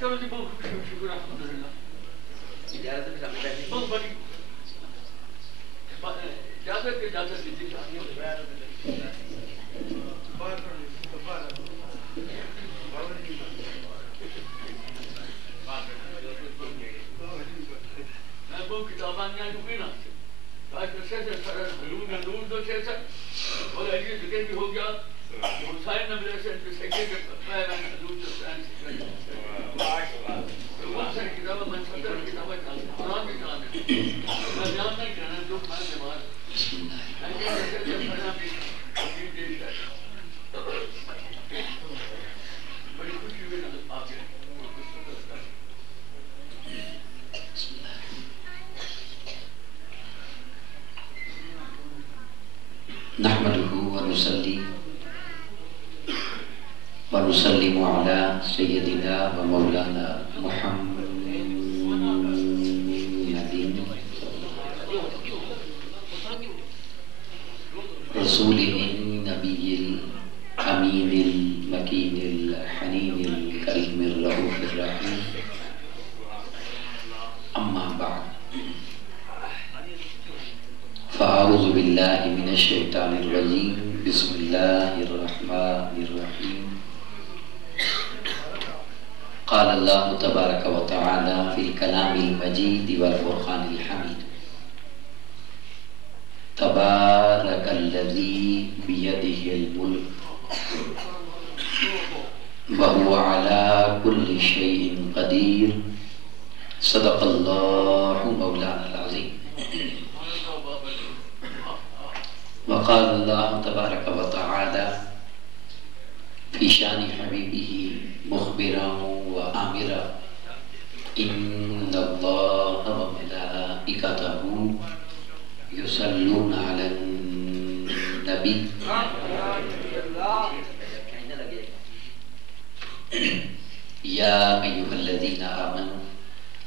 چلو جی بہت خوشی شکر الحمدللہ بہت بڑی اجازت کی میں وہ کتاباں بھی نہ اور ایسی ذکر بھی ہو گیا حسین نے میرے سے کتابیں میں چھتر کتابیں قرآن بھی جانے میں بیان نہیں کرنا جو میں بیمار بڑی خوشی ہوئی آ کے نحمده ونصلي ونسلم على سيدنا ومولانا محمد رسوله النبي الأمين المكين الحنين الكريم الرؤوف الرحيم أما بعد فأعوذ بالله من الشيطان الرجيم بسم الله الرحمن الرحيم قال الله تبارك وتعالى في الكلام المجيد والفرقان الحميد تبارك الذي بيده الملك وهو على كل شيء قدير صدق الله مولانا العظيم وقال الله تبارك وتعالى في شان حبيبه مخبرا وآمرا إن الله وملائكته يصلون على النبي يا أيها الذين آمنوا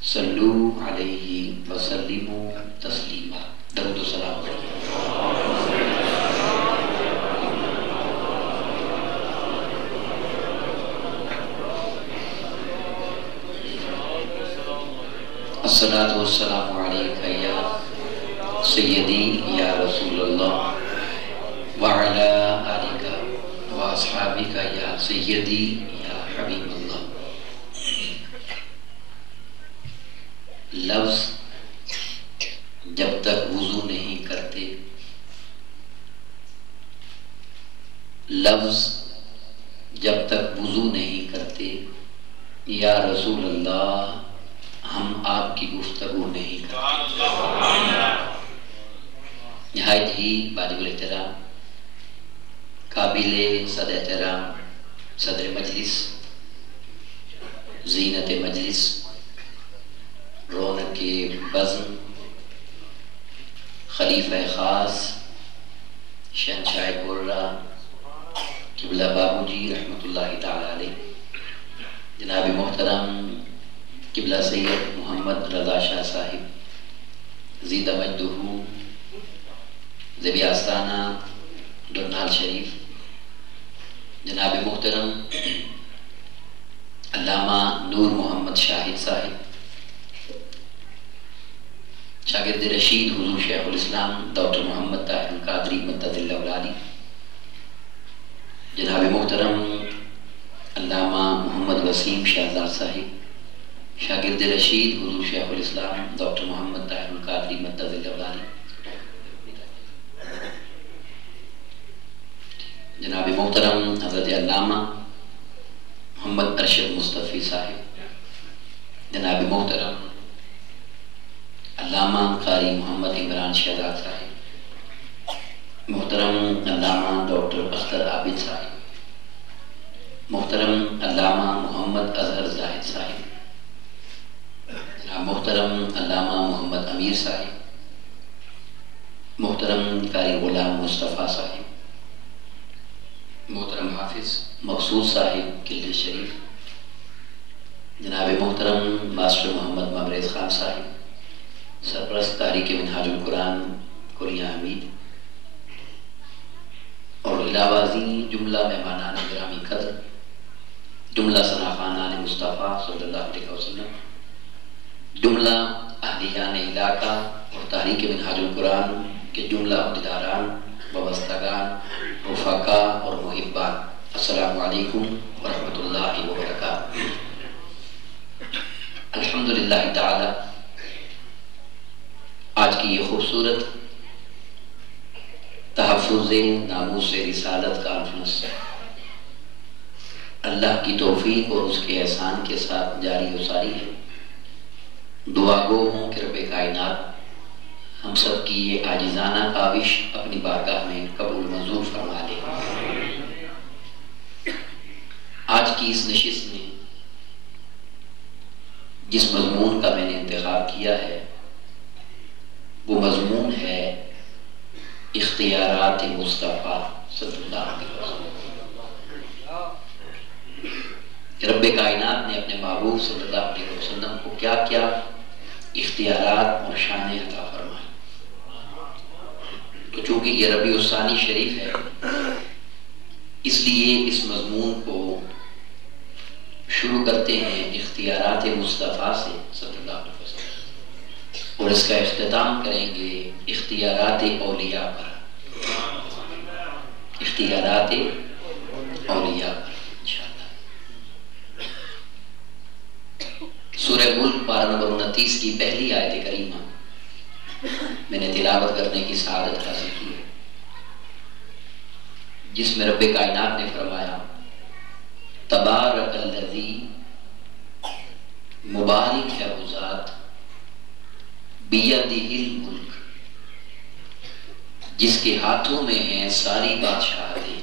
صلوا عليه وسلموا تسليما درود السلام الصلاة والسلام عليك يا سيدي يا رسول الله وعلى آلك وأصحابك يا سيدي يا حبيب الله. لفظ جب تک وضو نہیں کرتے، لفظ جب تک وضو نہیں کرتے، یا رسول اللہ ہم آپ کی گفتگو نہیں کرتے. نہایت ہی واجب الاحترام قابل صد احترام صدر مجلس، زینت مجلس، رونق بزم، خلیفہ خاص شہنشاہ گورا قبلہ بابو جی رحمۃ اللہ تعالی علیہ، جناب محترم قبلہ سید محمد رضا شاہ صاحب زیدہ مجدہ زبی آستانہ درنال شریف، جناب محترم علامہ نور محمد شاہد صاحب، شاگرد رشید حضور شیخ الاسلام ڈاکٹر محمد طاہر القادری مدد اللہ العالی، جناب محترم علامہ محمد وسیم شہزاد صاحب، شاگرد رشید حضور شیخ الاسلام ڈاکٹر محمد طاہر القادری مدد اللہ العالی، جناب محترم حضرت علامہ محمد ارشد مصطفی صاحب، جناب محترم علامہ قاری محمد عمران شہزاد صاحب، محترم علامہ ڈاکٹر اختر عابد صاحب، محترم علامہ محمد اظہر زاہد صاحب، محترم علامہ محمد امیر صاحب، محترم قاری غلام مصطفیٰ صاحب، محترم حافظ مقصود صاحب قلعہ شریف، جناب محترم ماسٹر محمد مبریز خان صاحب، سرپرست تحریک منہاج القرآن کوریاں حمید، اور علاوہ ازیں جملہ مہمانان گرامی قدر جملہ ثناخانان مصطفیٰ صلی اللہ علیہ وسلم، جملہ اہلیان علاقہ اور تحریک منہاج القرآن کے جملہ عہدیداران، وابستگان، رفقا اور محبان، السلام علیکم ورحمۃ اللہ وبرکاتہ۔ الحمدللہ تعالی آج کی یہ خوبصورت تحفظ ناموس رسالت کانفرنس اللہ کی توفیق اور اس کے احسان کے ساتھ جاری و ساری ہے۔ دعا گو ہوں کہ رب کائنات ہم سب کی یہ عاجزانہ کاوش اپنی بارگاہ میں قبول منظور فرما لے۔ آج کی اس نشست میں جس مضمون کا میں نے انتخاب کیا ہے وہ مضمون ہے اختیارات مصطفیٰ صلی اللہ علیہ وسلم۔ رب کائنات نے اپنے محبوب صلی اللہ علیہ وسلم کو کیا کیا اختیارات اور شانیں عطا فرمائیں۔ تو چونکہ یہ ربیع الثانی شریف ہے اس لیے اس مضمون کو شروع کرتے ہیں اختیارات مصطفیٰ سے صلی اللہ علیہ وسلم، اور اس کا اختتام کریں گے اختیارات اولیاء پر، اختیارات اولیاء پر انشاءاللہ۔ سورہ ملک پارہ نمبر 29 کی پہلی آیت کریمہ میں نے تلاوت کرنے کی سعادت حاصل کی ہے، جس میں رب کائنات نے فرمایا تبارک الذی، مبارک ہے وہ ذات، بیدہ الملک، جس کے ہاتھوں میں ہیں ساری بادشاہتیں،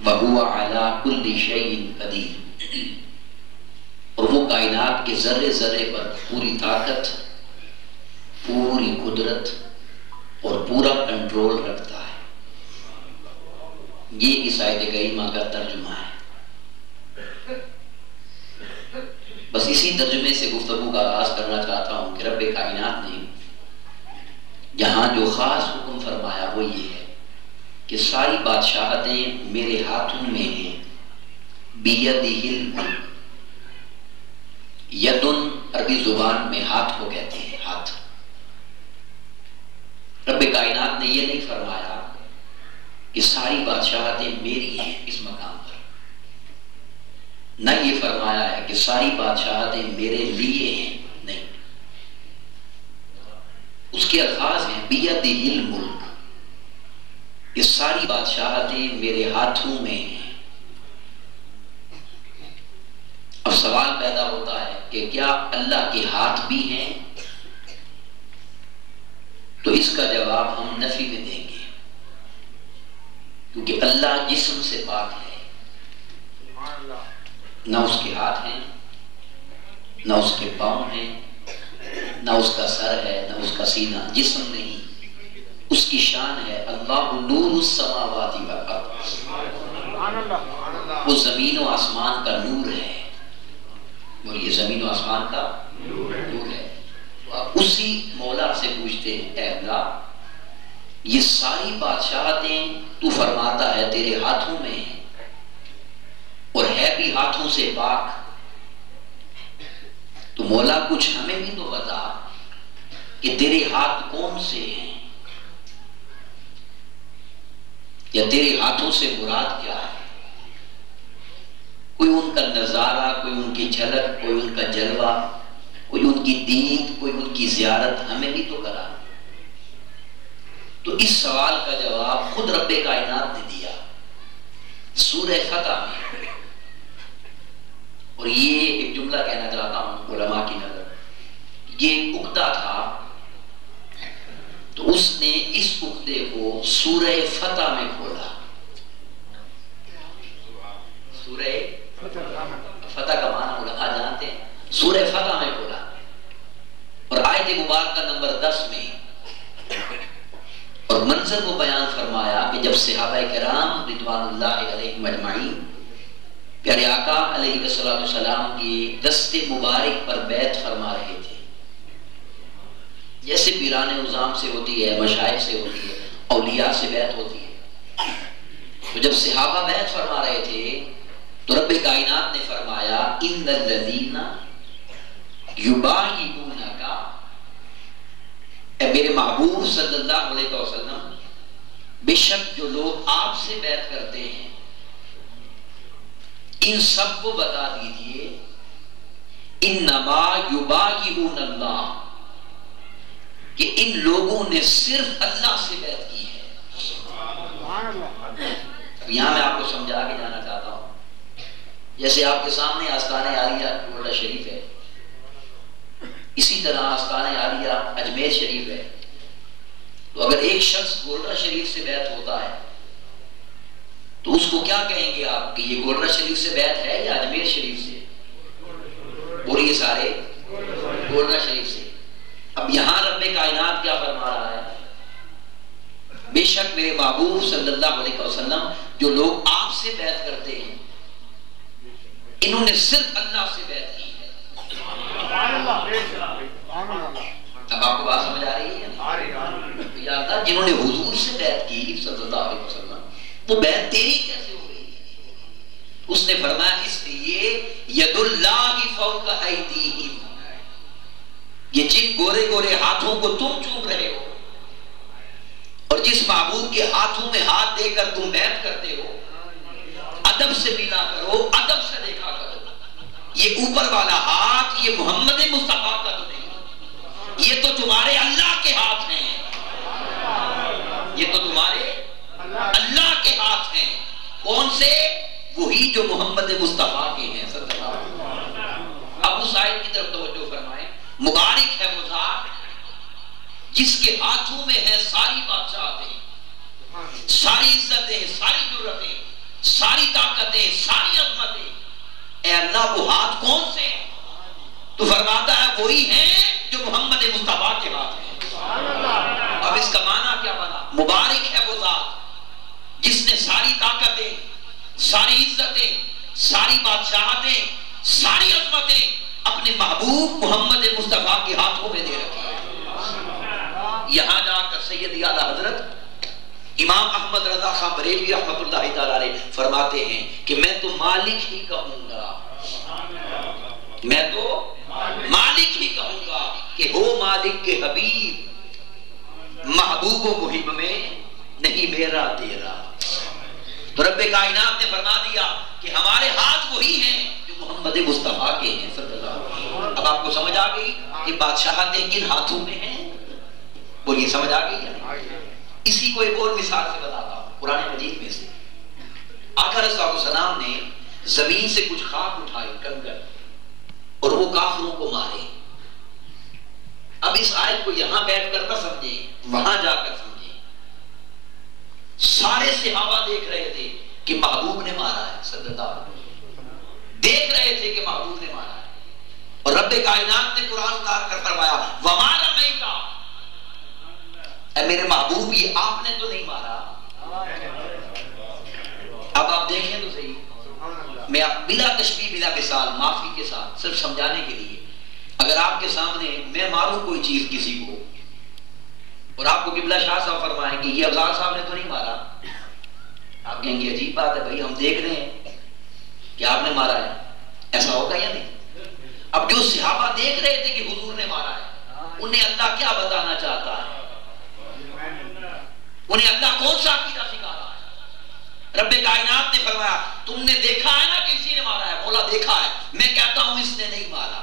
وَهُوَ عَلَىٰ كُلِّ شَيْءٍ قَدِيرٌ، اور وہ کائنات کے ذرے ذرے پر پوری طاقت، پوری قدرت اور پورا کنٹرول رکھتا ہے۔ یہ اس آیت کریمہ کا ترجمہ ہے۔ بس اسی ترجمے سے گفتگو کا آغاز کرنا چاہتا ہوں کہ رب کائنات نے یہاں جو خاص حکم فرمایا وہ یہ ہے کہ ساری بادشاہتیں میرے ہاتھوں میں ہیں، بیدہ الملک۔ یدن عربی زبان میں ہاتھ کو کہتے ہیں، ہاتھ۔ رب کائنات نے یہ نہیں فرمایا کہ ساری بادشاہتیں میری ہیں اس مقام پر، نہ یہ فرمایا ہے کہ ساری بادشاہتیں میرے لیے ہیں، نہیں۔ اس کے الفاظ ہیں بیدہ الملک، کہ ساری بادشاہتیں میرے ہاتھوں میں ہیں۔ اب سوال پیدا ہوتا ہے کہ کیا اللہ کے ہاتھ بھی ہیں؟ تو اس کا جواب ہم نفی میں دیں گے، کیونکہ اللہ جسم سے پاک ہے، نہ اس کے ہاتھ ہیں، نہ اس کے پاؤں ہیں، نہ اس کا سر ہے، نہ اس کا سینہ، جسم نہیں۔ اس کی شان ہے اللہ نور السماوات والارض، وہ زمین و آسمان کا نور ہے، اور یہ زمین و آسمان کا نور ہے۔ اسی مولا سے پوچھتے ہیں اے اللہ یہ ساری بادشاہتیں تو فرماتا ہے تیرے ہاتھوں میں ہیں اور ہے بھی ہاتھوں سے پاک، تو مولا کچھ ہمیں بھی تو بتا کہ تیرے ہاتھ کون سے ہیں، یا تیرے ہاتھوں سے مراد کیا ہے؟ کوئی ان کا نظارہ، کوئی ان کی جھلک، کوئی ان کا جلوہ، کوئی ان کی دید، کوئی ان کی زیارت ہمیں بھی تو کرا۔ تو اس سوال کا جواب خود رب کائنات نے دیا سورہ فتح میں، اور یہ ایک جملہ کہنا چاہتا ہوں علماء کی نظر، یہ ایک عقدہ تھا، تو اس نے اس عقدے کو سورہ فتح میں کھولا۔ سورہ فتح کا معنی علماء جانتے ہیں، سورہ فتح میں کھولا، اور آیت مبارکہ نمبر 10 میں، اور منظر کو بیان فرمایا کہ جب صحابہ کرام رضوان اللہ علیہم اجمعین پیارے آقا علیہ السلام کی دست مبارک پر بیعت فرما رہے تھے، جیسے پیران عظام سے ہوتی ہے، مشائخ سے ہوتی ہے، اولیاء سے بیعت ہوتی ہے، تو جب صحابہ بیعت فرما رہے تھے تو رب کائنات نے فرمایا ان الذین یبایعونک، اے میرے محبوب صلی اللہ علیہ وسلم، بے شک جو لوگ آپ سے بیعت کرتے ہیں ان سب کو بتا دیجئے انما یبایعون اللہ، کہ ان لوگوں نے صرف اللہ سے بیعت کی ہے۔ یہاں میں آپ کو سمجھا کے جانا چاہتا ہوں، جیسے آپ کے سامنے آستانِ عالیہ گولڈا شریف ہے، اسی طرح آستانِ عالیہ اجمیر شریف ہے، تو اگر ایک شخص گولڈا شریف سے بیعت ہوتا ہے تو اس کو کیا کہیں گے آپ کہ یہ گولڈا شریف سے بیعت ہے یا اجمیر شریف سے؟ بولیے سارے، گولڈا شریف سے۔ اب یہاں رب کائنات کیا فرما رہا ہے؟ بے شک میرے محبوب صلی اللہ علیہ وسلم جو لوگ آپ سے بیعت کرتے ہیں انہوں نے صرف اللہ سے بیعت کی ہے۔ اب آپ کو بات سمجھ آ رہی ہے؟ تو یا اللہ جنہوں نے حضور سے بیعت کی صلی اللہ علیہ وسلم، وہ بیعت تیری کیسے ہو گئی؟ اس نے فرمایا اس لیے ید اللہ فوق ایدیہم، یہ جن گورے گورے ہاتھوں کو تم چوم رہے ہو اور جس محبوب کے ہاتھوں میں ہاتھ دے کر تم بیعت کرتے ہو، ادب سے ملا کرو، ادب سے دیکھا کرو، یہ اوپر والا ہاتھ یہ محمد مصطفیٰ کا تو نہیں، یہ تو تمہارے اللہ کے ہاتھ ہیں، یہ تو تمہارے اللہ کے ہاتھ ہیں۔ کون سے؟ وہی جو محمد مصطفیٰ کے ہیں صلی اللہ علیہ وسلم۔ اب اس آیت کی طرف توجہ فرمائیں، مبارک ہے وہ ذات جس کے ہاتھوں میں ہے ساری بادشاہتیں، ساری عزتیں، ساری جرتیں، ساری طاقتیں، ساری عظمتیں۔ اے اللہ وہ ہاتھ کون سے ہیں؟ تو فرماتا ہے وہی ہیں جو محمد مصطفیٰ کے ہاتھ ہیں۔ اب اس کا معنی کیا بنا؟ مبارک ہے وہ ذات جس نے ساری طاقتیں، ساری عزتیں، ساری بادشاہتیں، ساری عظمتیں اپنے محبوب محمد مصطفیٰ کے ہاتھوں میں دے رکھی ہے۔ یہاں جا کر سید اعلیٰ حضرت امام احمد رضا خان بریلوی رحمۃ اللہ تعالی علیہ فرماتے ہیں کہ میں تو مالک ہی کہوں گا، میں تو مالک ہی کہوں گا کہ ہو مالک کے حبیب، محبوب و محب میں نہیں میرا تیرا۔ تو رب کائنات نے فرما دیا کہ ہمارے ہاتھ وہی ہیں جو محمد مصطفیٰ کے ہیں صلی اللہ علیہ وسلم۔ اب آپ کو سمجھ آ گئی کہ بادشاہتیں کن ہاتھوں میں ہیں؟ بولیے سمجھ آ گئی یا نہیں؟ اسی کو ایک اور مثال سے بتاتا ہوں قرآن مجید میں سے۔ آقا رسول اللہ علیہ وسلم نے زمین سے کچھ خاک اٹھائی، کنکر، اور وہ کافروں کو مارے۔ اب اس آیت کو یہاں بیٹھ کر نہ سمجھیں، وہاں جا کر سمجھیں۔ سارے صحابہ دیکھ رہے تھے کہ محبوب نے مارا ہے صلی اللہ علیہ وسلم، دیکھ رہے تھے کہ محبوب نے مارا ہے، اور رب کائنات نے قرآن اتار کر فرمایا وَمَا رَمَيْتَ، اے میرے محبوب یہ آپ نے تو نہیں مارا۔ اب آپ دیکھیں تو صحیح، میں بلا تشبیہ بلا مثال معافی کے ساتھ صرف سمجھانے کے لیے، اگر آپ کے سامنے میں ماروں کوئی چیز کسی کو اور آپ کو قبلہ شاہ صاحب فرمائیں کہ یہ افضال صاحب نے تو نہیں مارا، آپ کہیں گے عجیب بات ہے بھائی، ہم دیکھ رہے ہیں کہ آپ نے مارا ہے، ایسا ہوگا یا نہیں؟ اب جو صحابہ دیکھ رہے تھے کہ حضور نے مارا ہے، انہیں اللہ کیا بتانا چاہتا ہے؟ انہیں اللہ کون سا عقیدہ سکھا رہا ہے؟ رب کائنات نے فرمایا تم نے دیکھا ہے نا کسی نے مارا ہے؟ بولا دیکھا ہے، میں کہتا ہوں اس نے نہیں مارا۔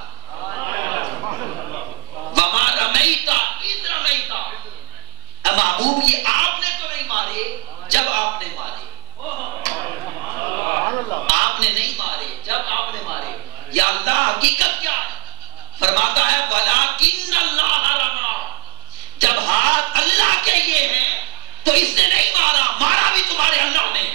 وَمَا رَمَيْتَ إِذْ رَمَيْتَ، اے محبوب یہ آپ نے تو نہیں مارے جب آپ نے مارے، آپ نے نہیں مارے جب آپ نے مارے۔ یا اللہ حقیقت کیا ہے؟ فرماتا ہے وَلَٰكِنَّ اللَّهَ رَمَىٰ، جب ہاتھ اللہ کے یہ ہیں تو اس نے نہیں مارا، مارا بھی تمہارے اللہ نے ہے۔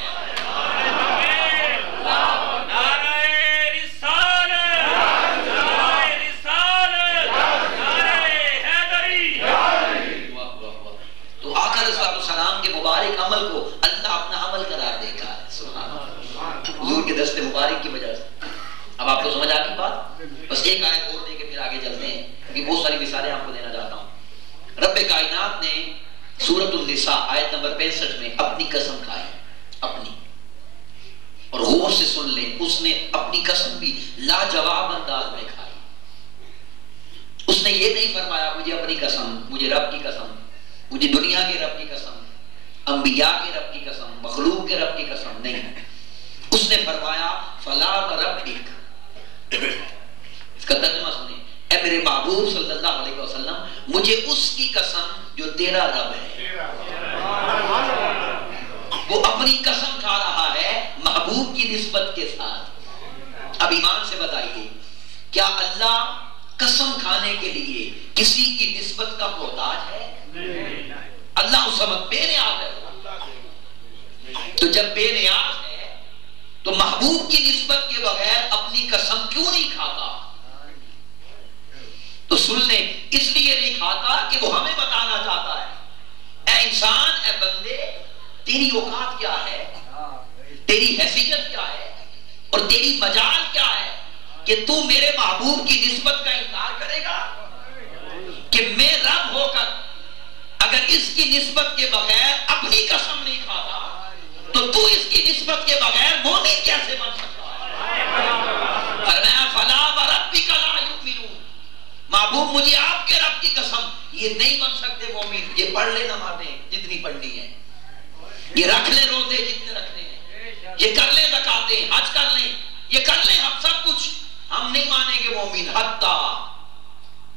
تو آقا رسول اللہ السلام کے مبارک عمل کو اللہ اپنا عمل قرار دیتا ہے، سبحان اللہ، حضور کے دست مبارک کی وجہ سے۔ اب آپ کو سمجھ آ گئی بات؟ بس ایک آیت اور دے کے پھر آگے چلتے ہیں، کیونکہ بہت ساری مثالیں آپ کو دینا چاہتا ہوں۔ رب کائنات نے سورۃ النساء آیت نمبر 65 میں اپنی قسم کھائی، اپنی اور غور سے سن لیں، اس نے اپنی قسم بھی لاجواب انداز میں کھائی. اس نے یہ نہیں فرمایا مجھے اپنی قسم، مجھے رب کی قسم، مجھے دنیا کے رب کی قسم، انبیاء کے رب کی قسم، مخلوق کے رب کی قسم نہیں. اس نے فرمایا فلا وربک، اس کا ترجمہ سنیں، اے میرے محبوب صلی اللہ علیہ وسلم مجھے اس کی قسم جو تیرا رب ہے. وہ اپنی قسم کھا رہا ہے محبوب کی نسبت کے ساتھ. اب ایمان سے بتائیے کیا اللہ قسم کھانے کے لیے کسی کی نسبت کا محتاج ہے؟ اللہ اس وقت بے نیاز ہے. تو جب بے نیاز ہے تو محبوب کی نسبت کے بغیر اپنی قسم کیوں نہیں کھاتا؟ تو سن لیں، اس لیے نہیں کھاتا کہ وہ ہمیں بتانا چاہتا ہے اے انسان، اے بندے، تیری اوقات کیا ہے، تیری حیثیت کیا ہے اور تیری مجال کیا ہے کہ تو میرے محبوب کی نسبت کا انکار کرے گا؟ کہ میں رب ہو کر اگر اس کی نسبت کے بغیر اپنی قسم نہیں کھاتا تو اس کی نسبت کے بغیر مومن کیسے بن سکتا ہے؟ فرمایا فلا وربک لا یؤمنون، محبوب مجھے آپ کے رب کی قسم یہ نہیں بن سکتے مومن. یہ پڑھ لے نمازیں جتنی پڑھنی ہے، یہ رکھ لے روزے جتنے رکھنے ہیں، یہ کر لے زکاتیں، حج کر لیں، یہ کر لیں ہم سب کچھ، ہم نہیں مانیں گے مومن حتیٰ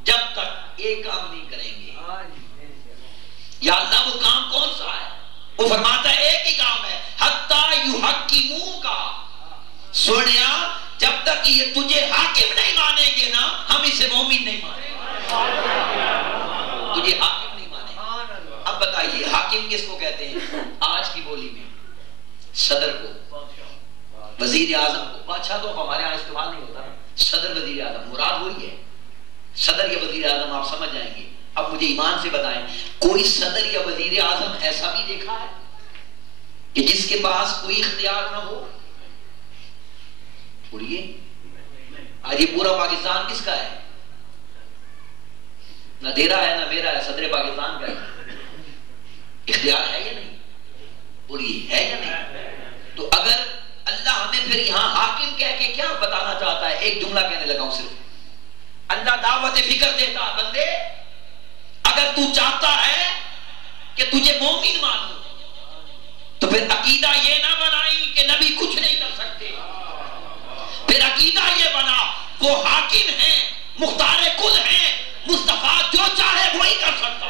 جب تک ایک کام نہیں کریں گے. یا اللہ وہ کام کون سا ہے؟ وہ فرماتا ہے ایک ہی کام ہے، حتیٰ یحکموک، سنیا جب تک یہ تجھے حاکم نہیں مانیں گے نا ہم اسے مومن نہیں مانیں گے. تجھے حاکم نہیں مانیں گے. اب بتائیے حاکم کس کو کہتے ہیں آج کی بولی میں؟ صدر کو، وزیر اعظم کو. بادشاہ تو ہمارے ہاں استعمال نہیں ہوتا نا، صدر وزیر اعظم مراد وہی ہے. صدر یا وزیر اعظم آپ سمجھ جائیں گے. اب مجھے ایمان سے بتائیں کوئی صدر یا وزیر اعظم ایسا بھی دیکھا ہے کہ جس کے پاس کوئی اختیار نہ ہو؟ بولیے آج یہ پورا پاکستان کس کا ہے؟ نہ تیرا ہے نہ میرا ہے، صدر پاکستان کا ہے. اختیار ہے یا نہیں؟ بولیے ہے یا نہیں؟ تو اگر اللہ ہمیں پھر یہاں حاکم کہہ کے کیا بتانا چاہتا ہے؟ ایک جملہ کہنے لگا ہوں صرف. اللہ دعوت فکر دیتا بندے اگر تو چاہتا ہے کہ تجھے مومن مانو تو پھر عقیدہ یہ نہ بنائی کہ نبی کچھ نہیں کر سکتے. پھر عقیدہ یہ بنا وہ حاکم ہیں، مختار کل ہیں، مصطفیٰ جو چاہے وہی کر سکتا.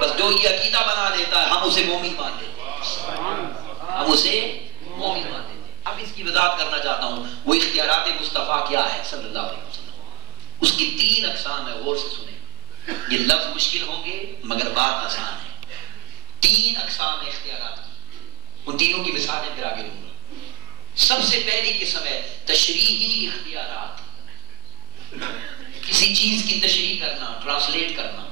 بس جو یہ عقیدہ بنا لیتا ہے ہم اسے مومن مان لیتے ہیں، ہم اسے مومن مان لیتے ہیں. اب اس کی وضاحت کرنا چاہتا ہوں وہ اختیارات مصطفیٰ کیا ہے صلی اللہ علیہ وسلم. اس کی 3 اقسام ہے، غور سے سنیں. یہ لفظ مشکل ہوں گے مگر بات آسان ہے. 3 اقسام ہے اختیارات کی، ان تینوں کی مثالیں پھر آگے دوں گا. سب سے پہلی قسم ہے تشریحی اختیارات. کسی چیز کی تشریح کرنا، ٹرانسلیٹ کرنا.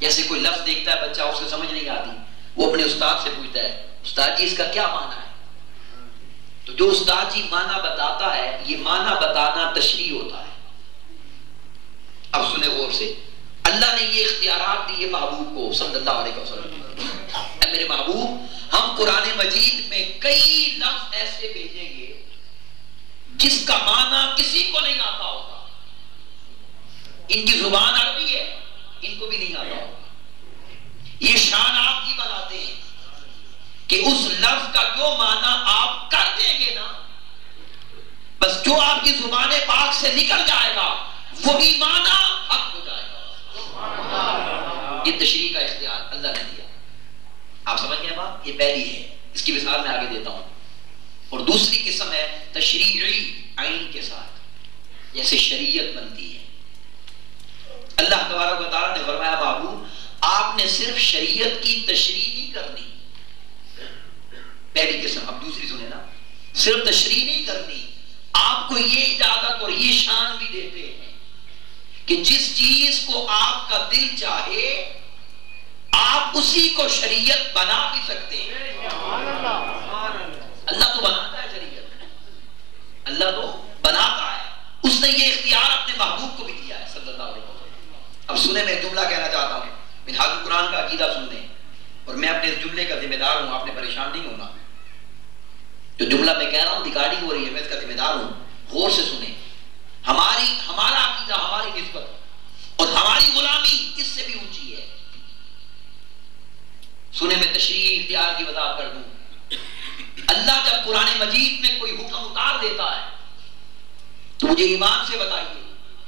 جیسے کوئی لفظ دیکھتا ہے بچہ، اسے سمجھ نہیں آتی، وہ اپنے استاد سے پوچھتا ہے استاد جی اس کا کیا معنی ہے؟ تو جو استاد جی معنی بتاتا ہے یہ معنی بتانا تشریح ہوتا ہے. اب سنیں غور سے، اللہ نے یہ اختیارات دیے محبوب کو صلی اللہ علیہ وسلم. اے میرے محبوب ہم قرآن مجید میں کئی لفظ ایسے بھیجیں گے جس کا معنی کسی کو نہیں آتا ہوگا. ان کی زبان عربی ہے، ان کو بھی نہیں آتا ہوگا. یہ شان آپ کی بناتے ہیں کہ اس لفظ کا جو معنی آپ کر دیں گے نا، بس جو آپ کی زبان پاک سے نکل جائے گا وہی معنی حق ہو جائے گا. یہ تشریح کا اختیار اللہ نے دیا. آپ سمجھ گئے بات؟ یہ پہلی ہے، اس کی مثال میں آگے دیتا ہوں. اور دوسری قسم ہے تشریعی عین کے ساتھ، جیسے شریعت بنتی ہے. اللہ تبارک و تعالیٰ نے فرمایا محبوب آپ نے صرف شریعت کی تشریح نہیں کرنی. پہلی قسم. اب دوسری سنیں نا، صرف تشریح نہیں کرنی، آپ کو یہ اجازت اور یہ شان بھی دیتے ہیں کہ جس چیز کو آپ کا دل چاہے آپ اسی کو شریعت بنا بھی سکتے ہیں. اللہ تو بناتا ہے شریعت، اللہ تو بناتا ہے. اس نے یہ اختیار اپنے محبوب کو بھی دیا ہے صلی اللہ علیہ وسلم. اب سنیں میں جملہ کہنا چاہتا ہوں، منہاج القرآن کا عقیدہ سن لیں، اور میں اپنے اس جملے کا ذمہ دار ہوں، آپ نے پریشان نہیں ہونا. جو جملہ میں کہہ رہا ہوں ریکارڈنگ ہو رہی ہے، میں اس کا ذمہ دار ہوں، غور سے سنیں. ہمارا عقیدہ، ہماری نسبت اور ہماری غلامی اس سے بھی اونچی ہے. سنیں میں تشریح اختیار کی وضاحت کر دوں. اللہ جب قرآن مجید میں کوئی حکم اتار دیتا ہے تو مجھے ایمان سے بتائیے،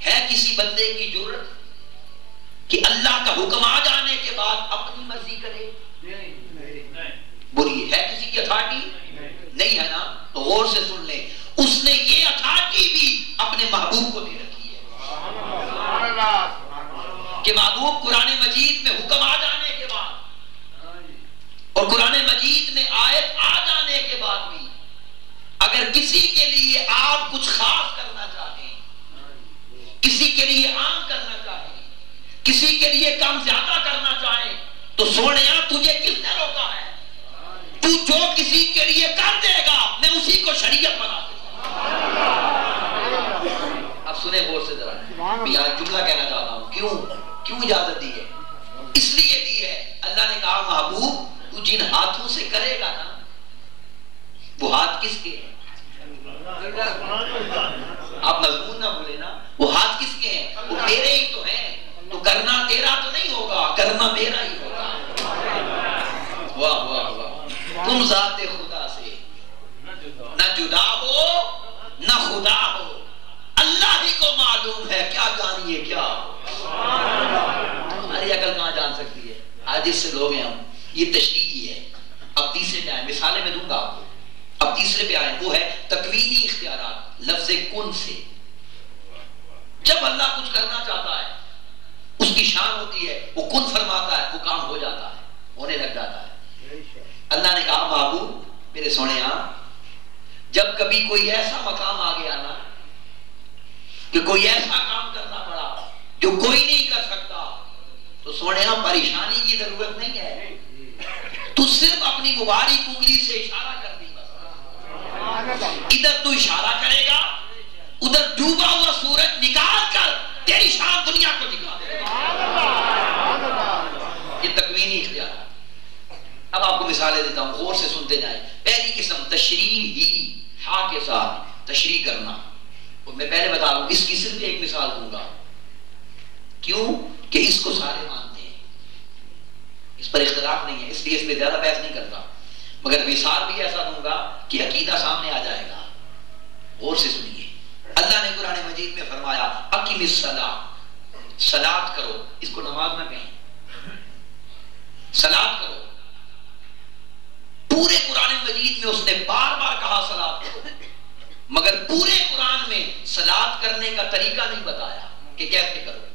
ہے کسی بندے کی جرت کہ اللہ کا حکم آ جانے کے بعد اپنی مرضی کرے؟ بولیے، ہے کسی کی اتھارٹی؟ نہیں ہے نا. تو غور سے سن لیں، اس نے یہ اتھارٹی بھی اپنے محبوب کو دے رکھی ہے کہ محبوب قرآن مجید میں حکم آ جانے کے بعد اور قرآن مجید میں آیت آ جانے کے بعد بھی اگر کسی کے لیے آپ کچھ خاص کرنا چاہیں، کسی کے لیے عام کرنا چاہیں، کسی کے لیے کم زیادہ کرنا چاہیں، تو سونیا تجھے کس نے روکا ہے؟ تو جو کسی کے لیے کر دے گا میں اسی کو شریعت بنا دوں. اب سنیں غور سے ذرا، یہاں جملہ کہنا چاہتا ہوں. کیوں اجازت دی ہے؟ اس لیے دی ہے، اللہ نے کہا محبوب تو جن ہاتھوں سے کرے گا نا، وہ ہاتھ کس کے ہیں؟ آپ مضمون نہ بھولے نا، وہ ہاتھ کس کے ہیں؟ وہ میرے ہی تو ہیں. تو کرنا تیرا تو نہیں ہوگا، کرنا میرا ہی ہوگا. واہ واہ واہ. تم ذات خدا سے نہ جدا ہو نہ خدا ہو، اللہ ہی کو معلوم ہے کیا جانیے کیا ہو. ہماری عقل کہاں جان سکتی ہے؟ آج اس سے لوگ ہیں ہم. یہ تشریح ہے. اب تیسرے پہ آئیں، مثالیں میں دوں گا آپ کو. اب تیسرے پہ آئیں، وہ ہے تکوینی اختیارات. لفظ کن سے جب اللہ کچھ کرنا چاہتا ہے اس کی شان ہوتی ہے، وہ کن فرماتا ہے، وہ کام ہو جاتا ہے، ہونے لگ جاتا ہے. اللہ نے کہا محبوب میرے سونے جب کبھی کوئی ایسا مقام آ گیا نا کہ کوئی ایسا کام کرنا پڑا جو کوئی نہیں کر سکتا، تو سونے پریشانی کی ضرورت نہیں ہے. تو صرف اپنی مبارک انگلی سے اشارہ کر دی بس. ادھر تو اشارہ کرے گا، ادھر ڈوبا ہوا سورج نکال کر تیری شان دنیا کو دکھا دے گا. یہ تکوینی اختیار. اب آپ کو مثالیں دیتا ہوں، غور سے سنتے جائیں. پہلی قسم تشریح ہی، ہاں کے ساتھ تشریح کرنا. اور میں پہلے بتا رہا ہوں اس کی صرف ایک مثال دوں گا. کیوں کہ اس کو سارے مانتے ہیں، اس پر اختلاف نہیں ہے، اس لیے اس پہ زیادہ بحث نہیں کرتا. مگر مثال بھی ایسا دوں گا کہ عقیدہ سامنے آ جائے گا. غور سے سنیے. اللہ نے قرآن مجید میں فرمایا اقیم الصلاۃ، صلاۃ کرو. اس کو نماز نہ کہیں، صلاۃ کرو. پورے قرآن مجید میں اس نے بار بار کہا صلاۃ کرو، مگر پورے قرآن میں صلاۃ کرنے کا طریقہ نہیں بتایا کہ کیسے کرو.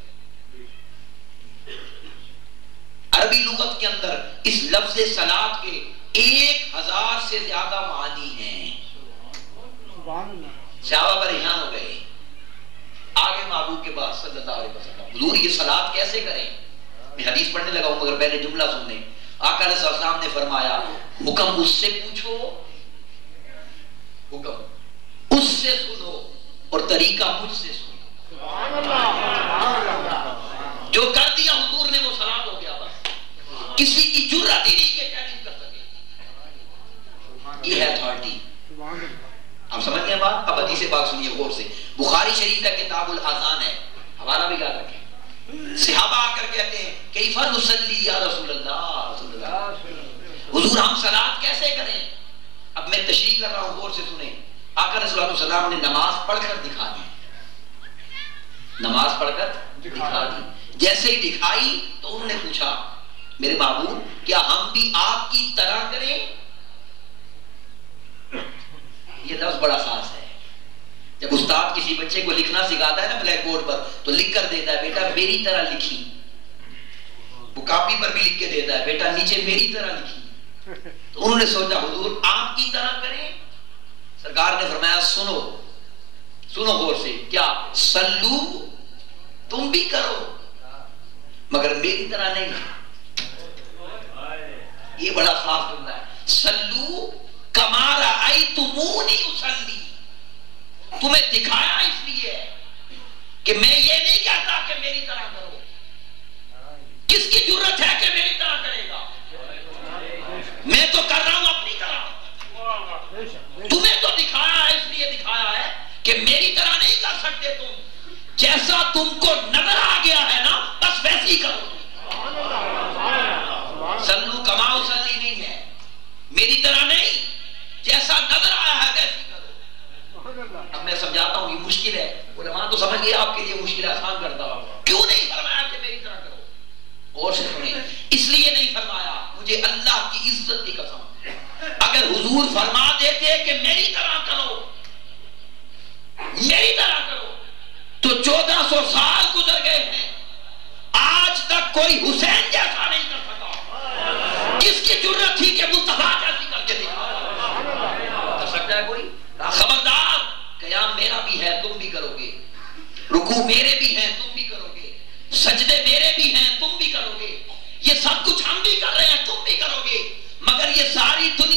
عربی لغت کے اندر اس لفظ صلاۃ کے 1000 سے زیادہ معنی ہیں. صحابہ پریشان ہو گئے. آگے محبوب کے پاس صلی اللہ علیہ وسلم، حضور یہ صلاۃ کیسے کریں؟ میں حدیث پڑھنے لگا ہوں مگر پہلے جملہ سن لیں. آقا علیہ السلام نے فرمایا حکم اس سے پوچھو، حکم اس سے سنو اور طریقہ مجھ سے سنو. جو کر دیا حضور نے وہ صلاۃ ہو گیا. بس کسی کی جرات ہی نہیں کہ چیلنج کر سکے. یہ ہے اتھارٹی. ہم سمجھ گئے بات. اب حدیث پاک سنیے غور سے. بخاری شریف کا کتاب الاذان ہے، حوالہ بھی یاد رکھیں. صحابہ آ کر کہتے ہیں کیف نصلی یا رسول اللہ صلی اللہ علیہ وسلم، حضور ہم صلاۃ کیسے کریں؟ اب میں تشریح کر رہا ہوں، غور سے سنیں. آقا صلی اللہ علیہ وسلم نے نماز پڑھ کر دکھا دی. نماز پڑھ کر دکھا دی. جیسے ہی دکھائی تو انہوں نے پوچھا میرے محبوب کیا ہم بھی آپ کی طرح کریں؟ یہ لفظ بڑا خاص ہے. جب استاد کسی بچے کو لکھنا سکھاتا ہے نا بلیک بورڈ پر، تو لکھ کر دیتا ہے بیٹا میری طرح لکھی. وہ کاپی پر بھی لکھ کے دیتا ہے بیٹا نیچے میری طرح لکھی. تو انہوں نے سوچا حضور آپ کی طرح کریں؟ سرکار نے فرمایا سنو سنو غور سے. کیا؟ سلو تم بھی کرو مگر میری طرح نہیں. یہ بڑا خاص جملہ ہے. سلو کما رأیتمونی اصلی. تمہیں دکھایا اس لیے کہ میں یہ نہیں کہتا کہ میری طرح کرو. کس کی جرت ہے کہ میری طرح کرے گا؟ میں تو کر رہا ہوں اپنی طرح. جیسا تم کو نظر آ گیا ہے نا بس ویسے ہی کرو. سلو کما سلی نہیں ہے، میری طرح نہیں، جیسا نظر آیا ہے ویسے ہی کرو. اب میں سمجھاتا ہوں، یہ مشکل ہے، علماء تو سمجھ گئے آپ کے لیے مشکل آسان کرتا ہوں. کیوں نہیں فرمایا کہ میری طرح کرو؟ اور سے سنیں، اس لیے نہیں فرمایا، مجھے اللہ کی عزت کی قسم اگر حضور فرما دیتے کہ میری طرح کرو، میری طرح کرو، تو 1400 سال گزر گئے ہیں، آج تک کوئی حسین جیسا نہیں کر سکا. کس کی جرت تھی کہ مصطفیٰ جیسی کر کے دکھا؟ کر سکتا ہے کوئی؟ خبردار، قیام میرا بھی ہے تم بھی کرو گے، رکوع میرے بھی ہیں تم بھی کرو گے، سجدے میرے بھی ہیں تم بھی کرو گے، یہ سب کچھ ہم بھی کر رہے ہیں تم بھی کرو گے، مگر یہ ساری دنیا